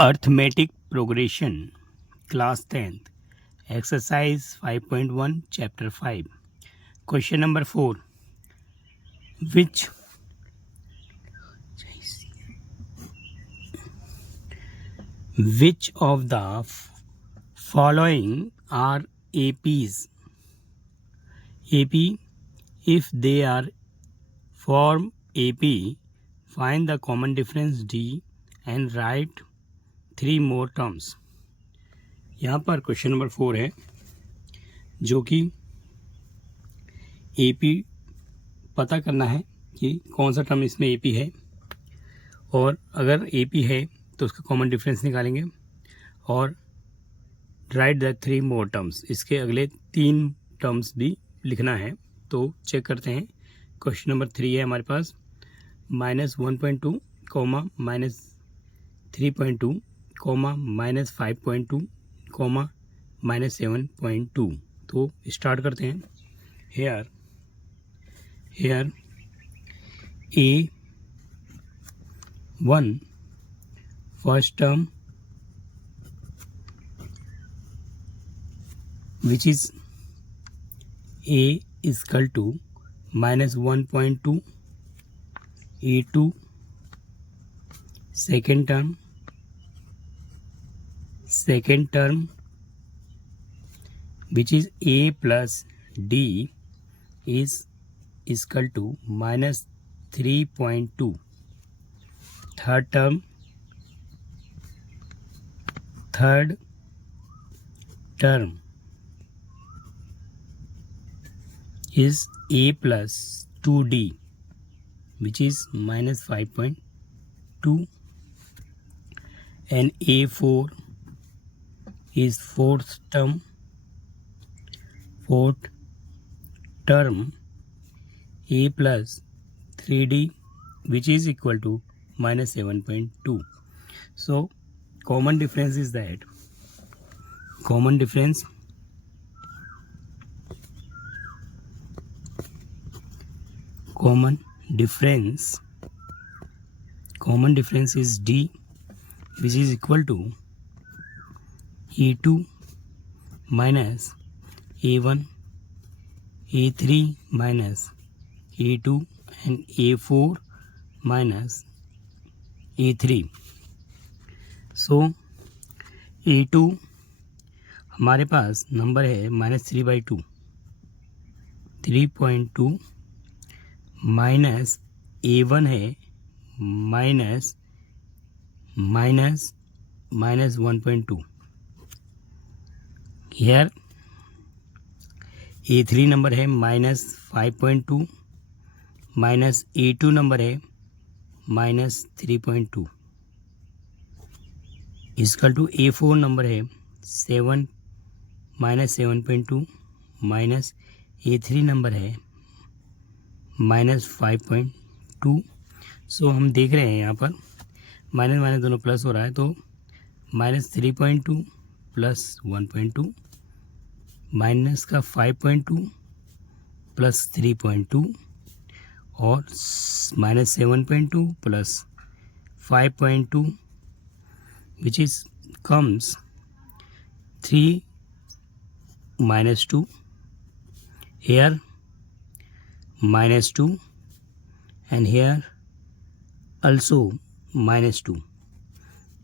Arithmetic progression, class 10th, exercise 5.1, chapter 5. Question number 4. Which of the following are APs? AP, if they are form AP, find the common difference D and write 3 more terms. यहाँ पर question number 4 है जो कि AP पता करना है कि कौन सा टर्म इसमें AP है, और अगर AP है तो उसका कॉमन डिफरेंस निकालेंगे और राइट द 3 मोर टर्म्स, इसके अगले 3 टर्म्स भी लिखना है. तो चेक करते हैं. क्वेश्चन नंबर 3 है हमारे पास -1.2, -3.2, -5.2, -7.2. तो स्टार्ट करते हैं. Here A1 first term which is A is equal to -1.2, A2 second term which is A plus D is equal to -3.2, third term is A plus 2D which is -5.2, and A4 is fourth term A plus 3D which is equal to -7.2. So common difference is that common difference is D which is equal to A2 minus A1, A3 minus A2 and A4 minus A3. So A2 हमारे पास number है -3/2, 3.2, minus A1 है -1.2. Here A3 number है -5.2, minus A2 number है -3.2, equal to A4 number है -7.2, minus A3 number है -5.2. सो हम देख रहे हैं यहाँ पर माइनस माइनस दोनों प्लस हो रहा है, तो -3.2 प्लस 1.2 माइनस का 5.2 प्लस 3.2 और -7.2 plus 5.2 which is comes 3 -2. Here -2 and here also -2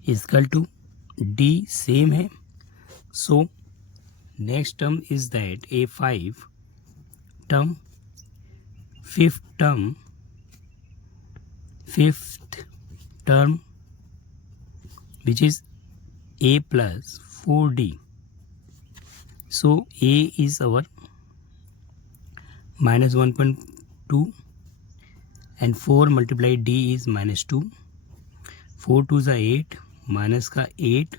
is equal to D same है. So next term is that A5 term, fifth term which is A plus 4D. So A is our -1.2 and 4 multiplied D is -2. 4 2s are 8, minus का 8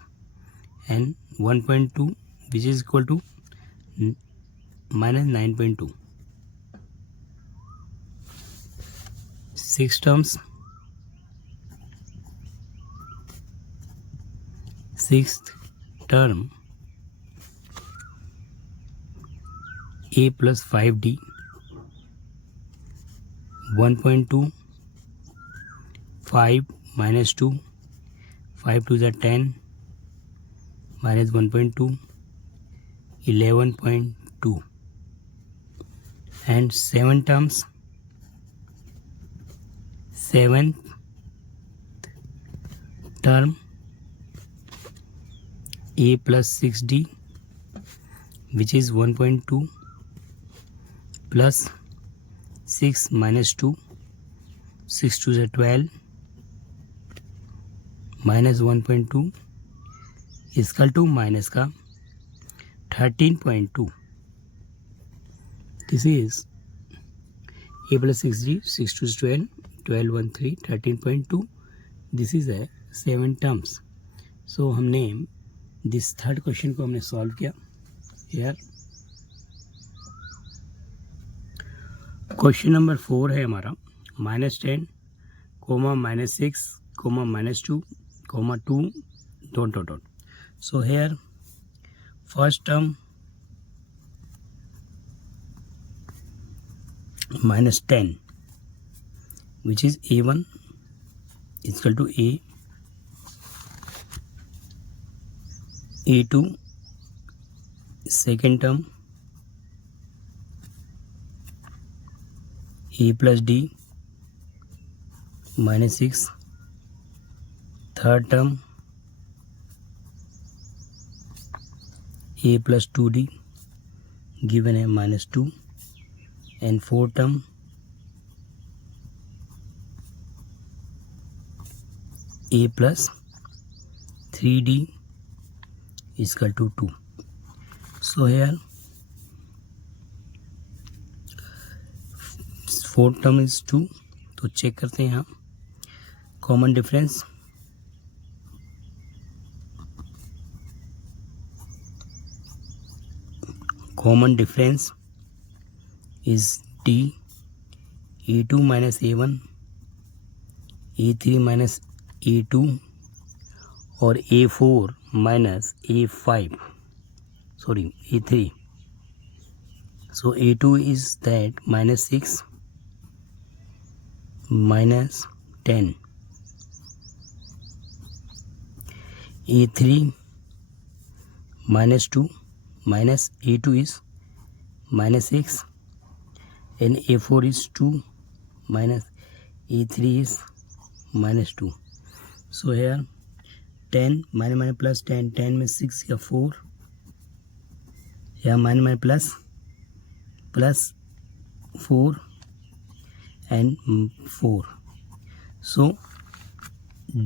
and 1.2 which is equal to -9.2. 6 terms. Sixth term A plus 5D, 1.2, 5 minus 2, 5 2 are 10 minus 1.2 11.2 and 7 terms 7th term a plus 6d which is 1.2 plus 6 minus 2 6 2 are 12 minus 1.2 equal to minus का 13.2. This is a plus 6d 6 2 is 12 12 1 3 13.2. This is है 7 terms. सो हमने this third question को हमने solve किया. यार question number 4 है हमारा -10 comma -6 comma -2 comma 2 dot dot dot. So here first term -10 which is a1 is equal to a, a2 second term a plus d -6 third term a plus 2d given है -2 and fourth term a plus 3d is equal to 2. So here fourth term is 2. तो check करते हैं यहाँ common difference. Common difference is D, A2 minus A1, A3 minus A2 or A4 minus A5, sorry A3. So A2 is that -6 minus 10, A3 -2 minus A2 is -6 and A4 is 2 minus A3 is -2. So here 10 minus plus 10 10 में 6 या 4 या minus plus 4 and 4. So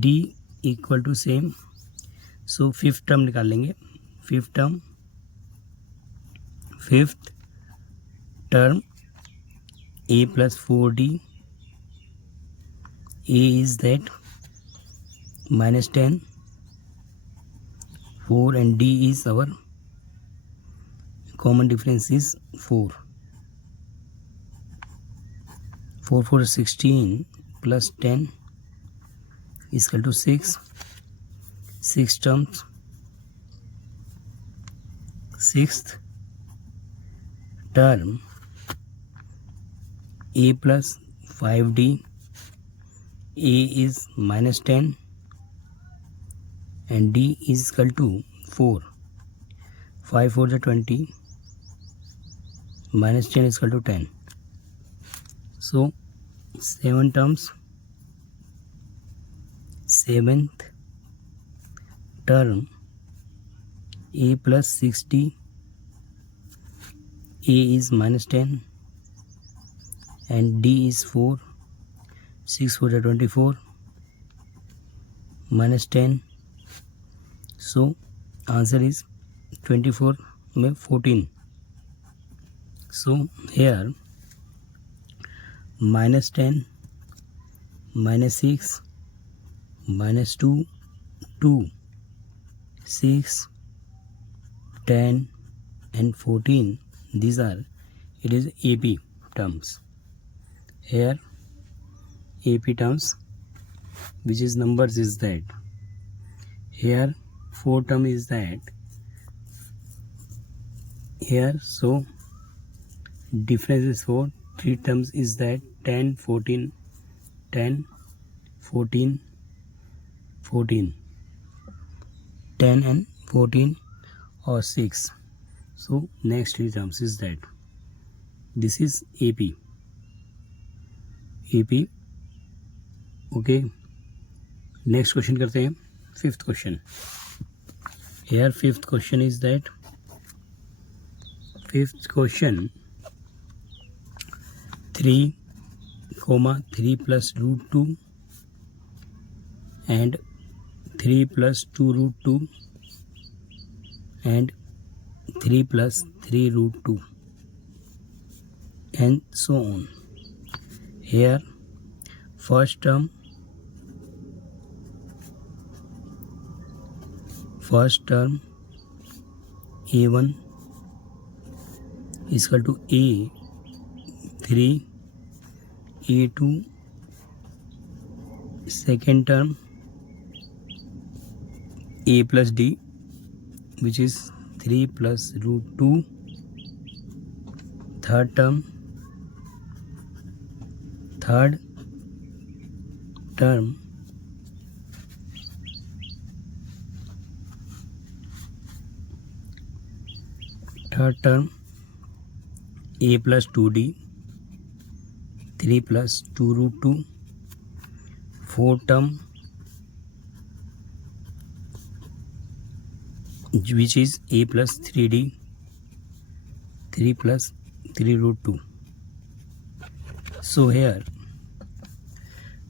D equal to same. So fifth term निकाल लेंगे. fifth term a plus 4d, a is that -10 4 and d is our common difference is 4 4 4 16 plus 10 is equal to 6 terms. Sixth term a plus 5d, a is -10 and d is equal to 4 5 4 is 20 -10 is equal to 10. So 7 terms. Seventh term a plus 6d, a is -10 and d is 4 6 4 is 24 -10. So answer is 24 में 14. So here -10 -6 -2 2 6 10 and 14, these are it is AP terms. Here AP terms which is numbers is that here 4 term is that here, so difference is 4. 3 terms is that 10 14 10 14 14. 10 and 14 or 6. So next three terms is that this is AP. Okay. Next question करते हैं fifth question. Here fifth question is that 3, 3 plus root 2 and 3 plus 2 root 2 and 3 plus 3 root 2 and so on. Here first term A1 is equal to A3 A2. Second term A plus D, which is 3 plus root 2. Third term A plus 2D, 3 plus 2 root 2. Fourth term, which is A plus 3D, 3 plus 3 root 2. So here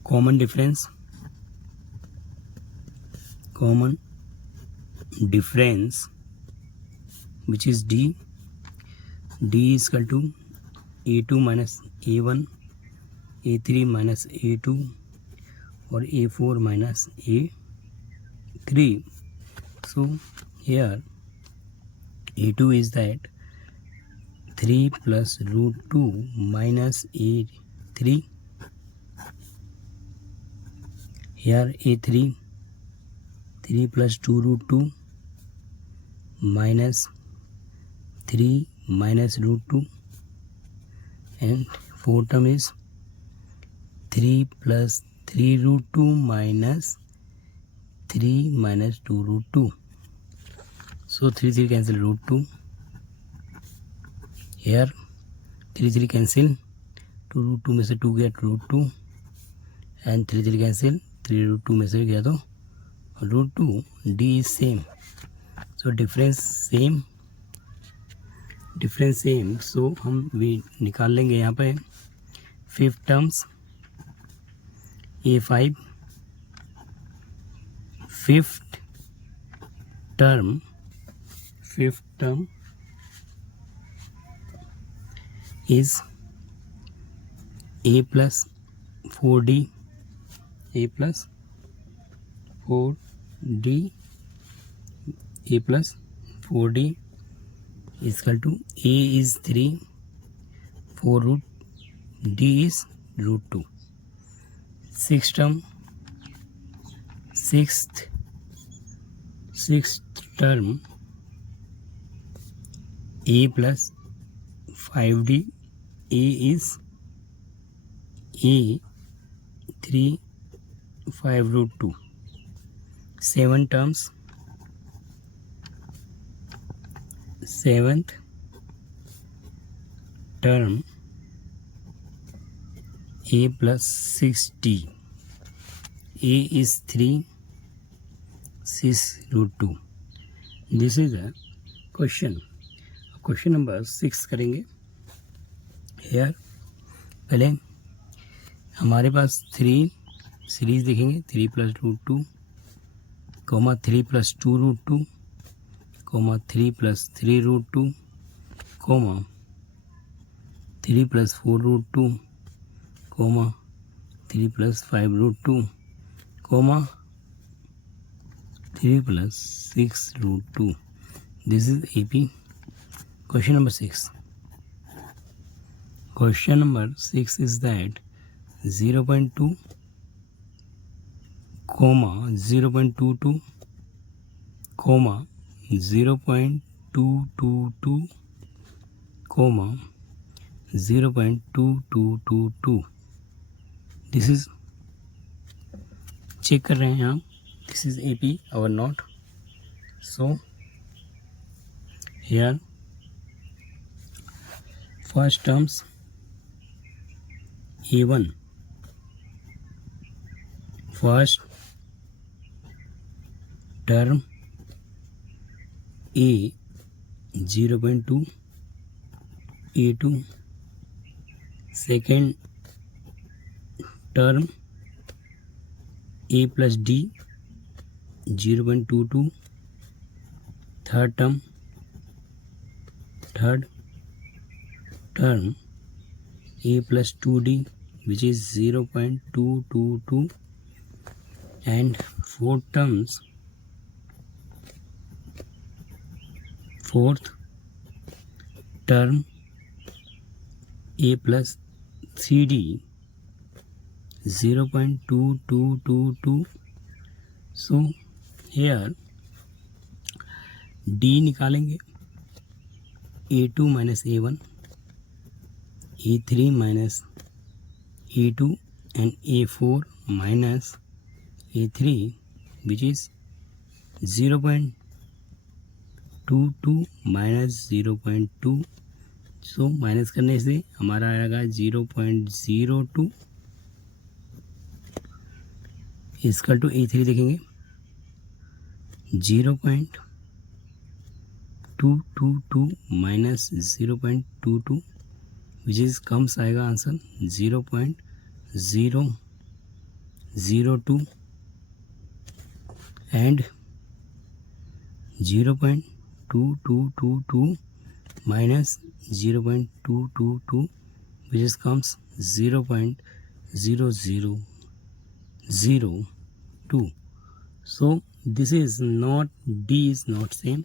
common difference which is D is equal to A2 minus A1, A3 minus A2 or A4 minus A3. So here A2 is that 3 plus root 2 minus A3. Here A3, 3 plus 2 root 2 minus 3 minus root 2, and fourth term is 3 plus 3 root 2 minus 3 minus 2 root 2. So 3 cancel root 2. Here 3 cancel, 2 root 2 में से 2 गया root 2 and 3 cancel, 3 root 2 में से गया तो root 2. D is same, so difference same. So हम भी निकाल लेंगे यहाँ पे fifth terms A5. Fifth term is A plus 4D, A plus 4D is equal to A is 3, 4 root, D is root 2. Sixth term A plus 5D, A is A3 5 root 2. Seventh term A plus 6D, A is 3 6 root 2. This is a question. Question number 6 करेंगे. Here पहले हमारे पास 3 series देखेंगे. 3 plus root 2, 3 plus 2 root 2, 3 plus 3 root 2, 3 plus 4 root 2, 3 plus 5 root 2, 3 plus 6 root 2. This is AP. Question number 6. Question number 6 is that 0.2, 0.22, 0.222, 0.2222. This is check कर रहे हैं हम. This is AP or not. So here first terms A1, first term A 0.2, A2, second term A plus D 0.22, third term A plus 2D which is 0.222, and fourth term A plus 3D 0.2222. So here D निकालेंगे, A2 minus A1, A3 minus A2 and A4 minus A3 which is 0.22 minus 0.2. So minus करने से हमारा आएगा 0.02 is equal to A3 देखेंगे 0.222 minus 0.22 which is comes आएगा answer 0.002 and 0.2222 minus 0.222 which is comes 0.0002. So this is not, D is not same,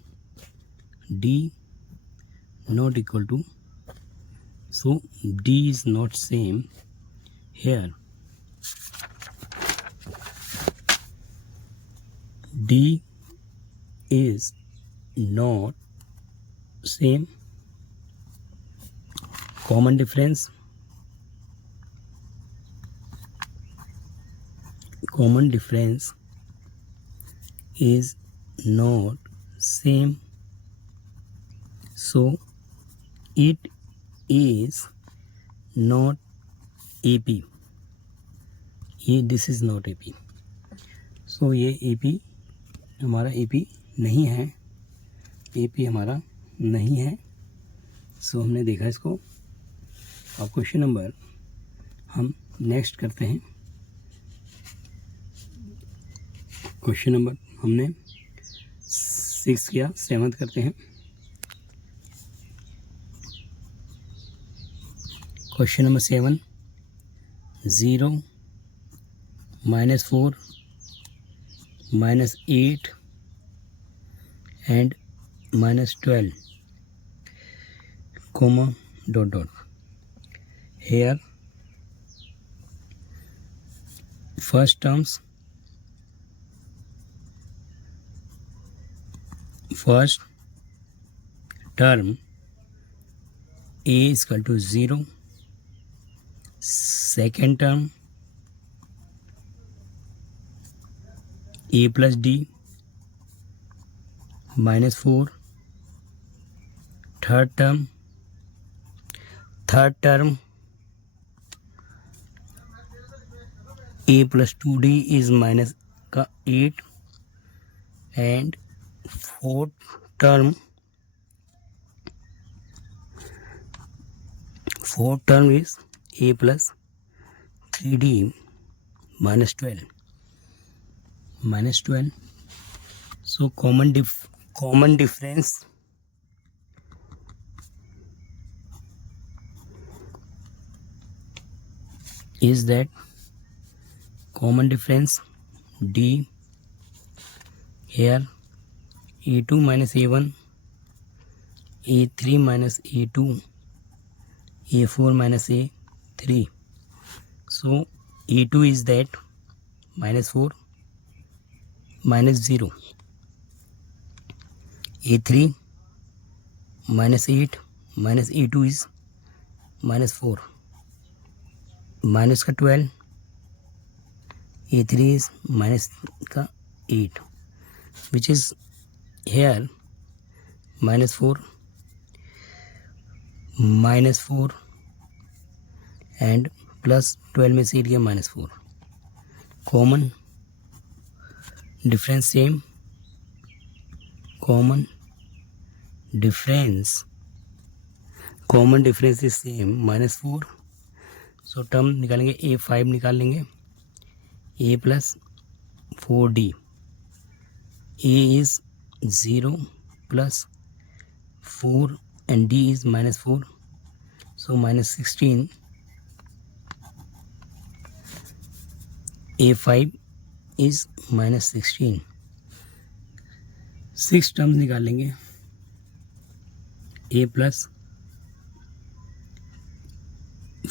D not equal to, so D is not same here. D is not same. Common difference is not same, so it is not AP. This is not AP, so ये AP हमारा AP नहीं है, AP हमारा नहीं है. सो हमने देखा इसको. अब क्वेश्चन नंबर हम नेक्स्ट करते हैं. क्वेश्चन नंबर हमने 6 किया, 7 करते हैं. Question number 7, 0 -4 -8 and -12 comma dot dot. Here first term A is equal to 0, second term A plus D -4, third term A plus 2D is minus का 8 and fourth term is A plus 3D -12. So common difference is that common difference D here A2 minus A1, A3 minus A2, A4 minus A3. So A2 is that -4 -0, A3 -8 minus A2 is -4, minus का 12, A3 is minus का 8, which is here -4 -4 and +12 में से area -4 common difference same common difference is same -4 so term निकालेंगे A5 निकाल लेंगे A + 4D A is 0 + 4 and D is -4 so -16 A5 is -16 6 terms निकाल लेंगे A +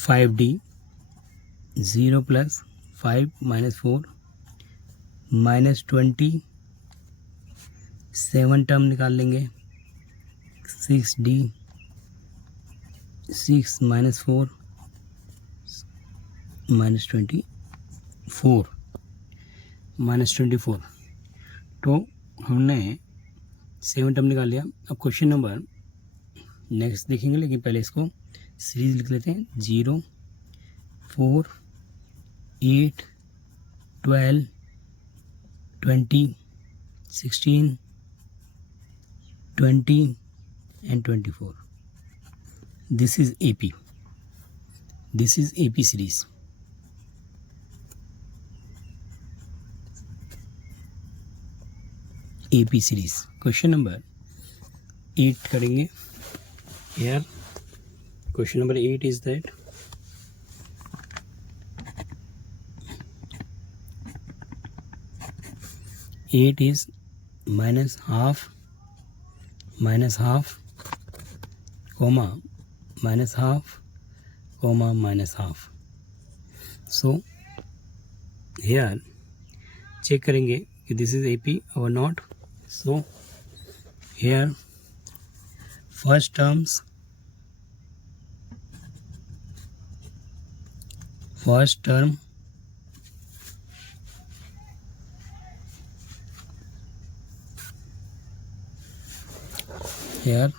5D 0 + 5 -4 -20 7 term निकाल लेंगे 6D 6 -4 -24 तो हमने 7 टर्म निकाल लिया। अब क्वेश्चन नंबर नेक्स्ट देखेंगे, लेकिन पहले इसको सीरीज लिख लेते हैं 0 4 8 12 20 16 20 and 24 this is AP series question number 8 करेंगे here question number 8 is that eight is -half comma -half comma -half so here check करेंगे कि this is AP or not so here first term here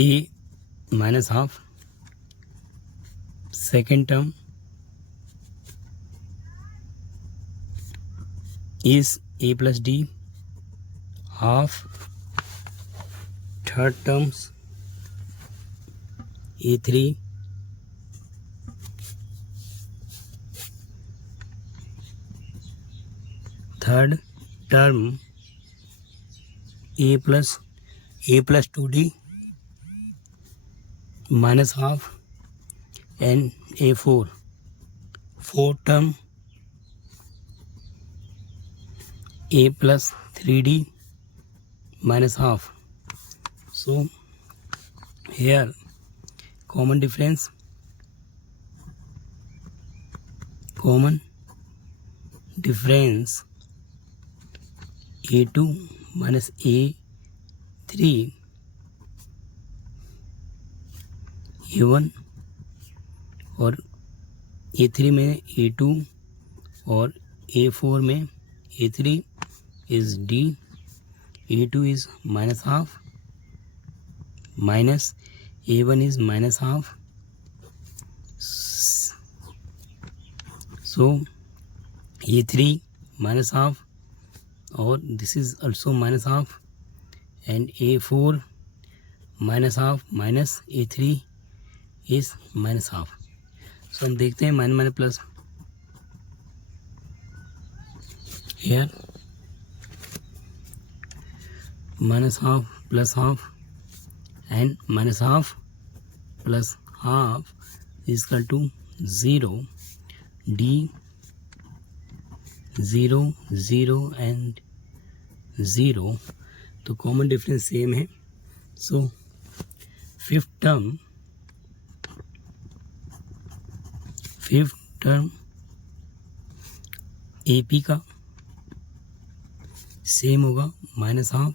A -half second term is A + D half third terms A3 third term A + 2D -half and A4 fourth term A + 3D -half so here common difference A2 minus A3 A1 और A3 में A2 और A4 में A3 is D A2 is -half minus A1 is -half so A3 -half और this is also -half and A4 -half minus A3 is -half so हम देखते हैं minus plus here -half plus half and -half plus half is equal to 0 D 0 0 and 0 तो common difference same है so fifth term AP का same होगा -half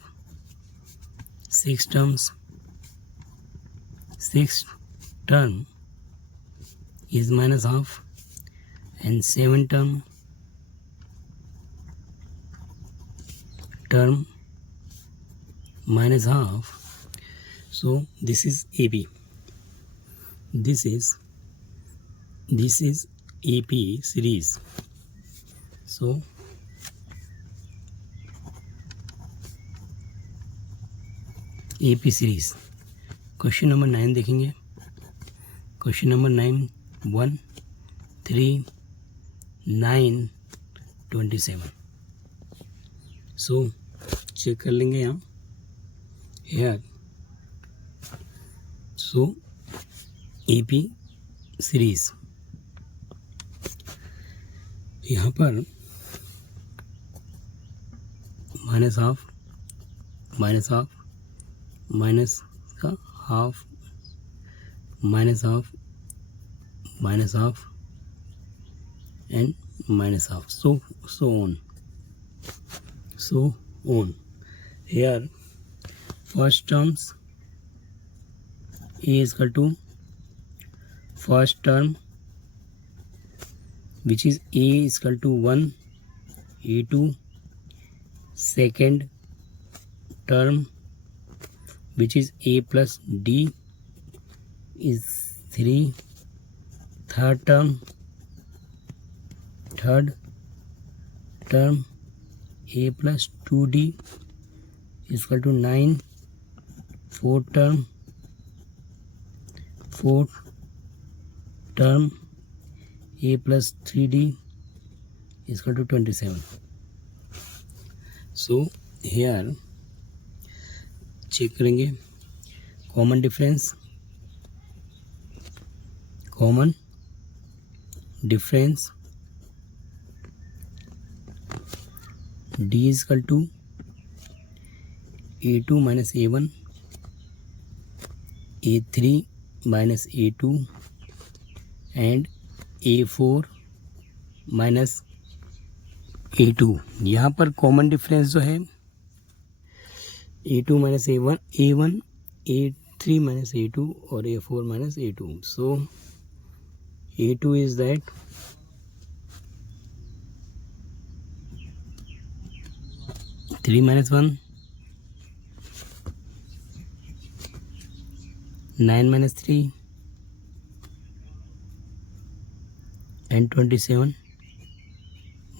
6 terms 6 term is minus half and 7 term minus half. So this is AP. This is AP series. So AP series. Question number 9 देखेंगे. Question number 9 1 3 9 27. So check कर लेंगे यहाँ here. So AP series यहाँ पर minus half minus का half minus half and minus half, so on. Here first terms A is equal to first term, which is A is equal to 1 A2, second term, which is A plus D, is 3, third term A plus 2D is equal to 9, fourth term A plus 3D is equal to 27. So here check करेंगे common difference D is equal to A2 minus A1, A3 minus A2 and A4 minus A2. यहाँ पर common difference जो है A2 minus A1, A3 minus A2 और A4 minus A2. So A2 is that 3 minus 1, 9 minus 3 and 27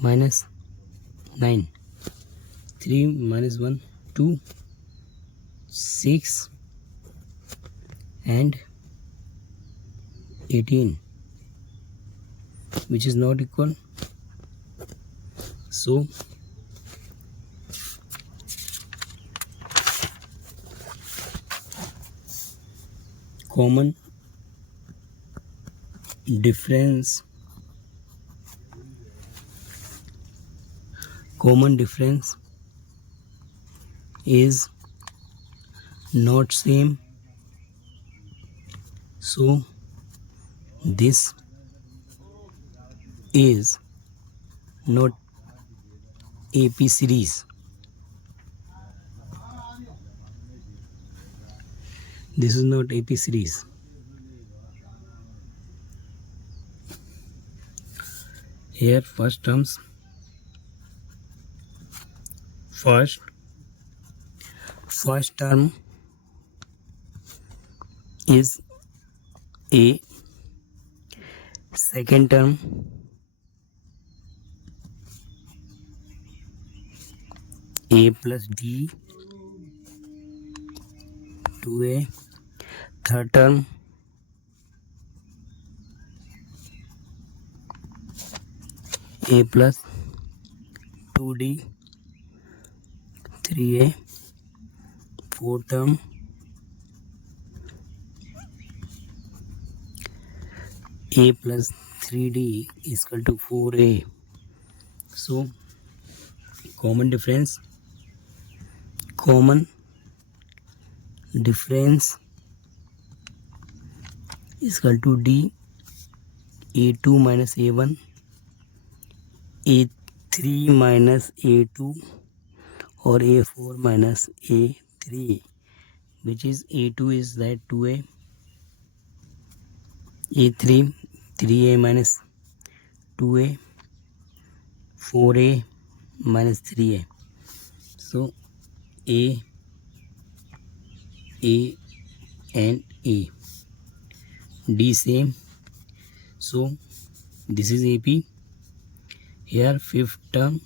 minus 9. 3 minus 1, 2, 6 and 18, which is not equal. So common difference is not same. So this is not AP series. This is not AP series. Here first terms, first term is A, second term A plus D 2A, third term A plus 2D 3A, fourth term A plus 3D is equal to 4A. So common difference is equal to D, A2 minus A1, A3 minus A2 or A4 minus A3, which is A2 is that 2A, A3 3A minus 2A 4A minus 3A. So A and A. D same. So this is AP. Here fifth term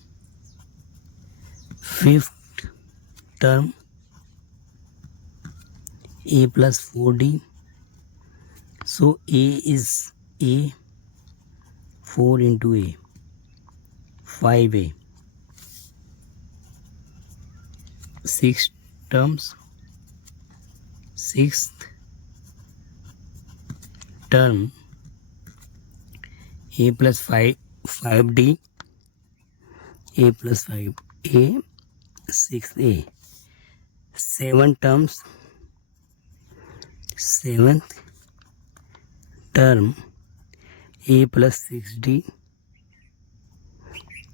A plus 4D. So A is A, 4 into A, 5A. Sixth term A plus 5D, A plus 5A, 6A. Seventh term A plus 6D.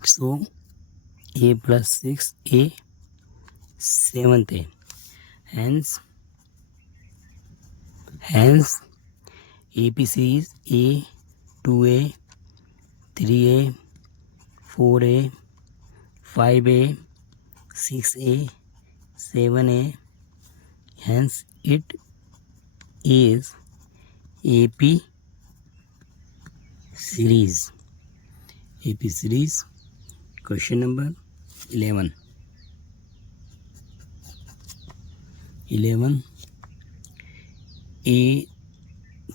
So A plus 6A, 7th A. Hence APC is A, 2A, 3A, 4A, 5A, 6A, 7A. Hence it is AP series. AP series. Question number 11. A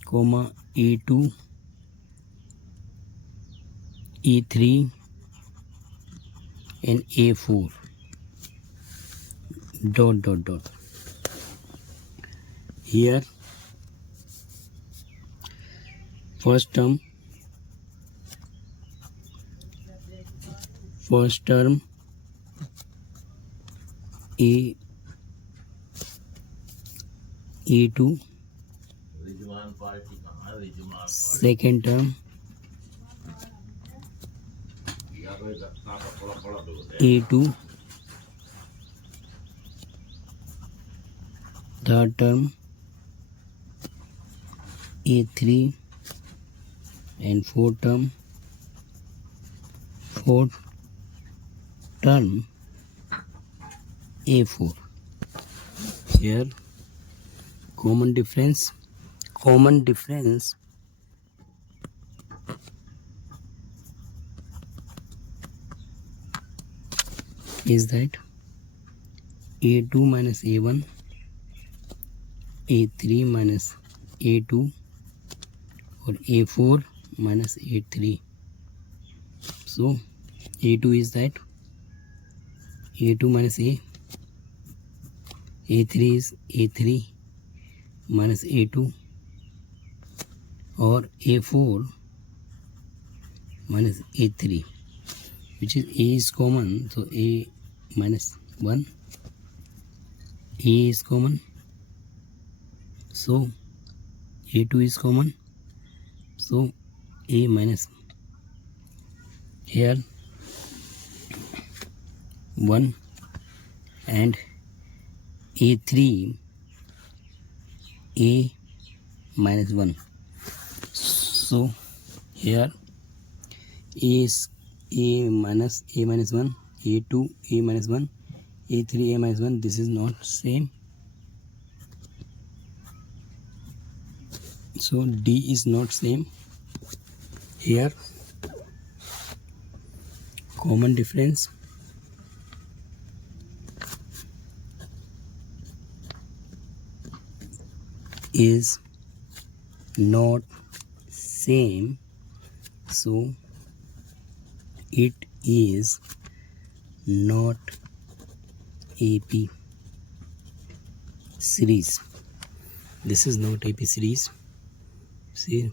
comma A2 E3 and A4 dot. Here first term A2, second term A2, third term A3 and fourth term A4. Here common difference is that A2 minus A1, A3 minus A2 or A4 minus A3. So A2 is that A2 minus A, A3 is A3 minus A2 or A4 minus A3, which is A is common, so A minus 1, A is common, so A2 is common, so A minus. Here 1 and A3 A minus 1. So here A is A minus 1, A2 A minus 1, A3 A minus 1. This is not same. So D is not same. Here common difference is not same, so it is not AP series. This is not AP series. See,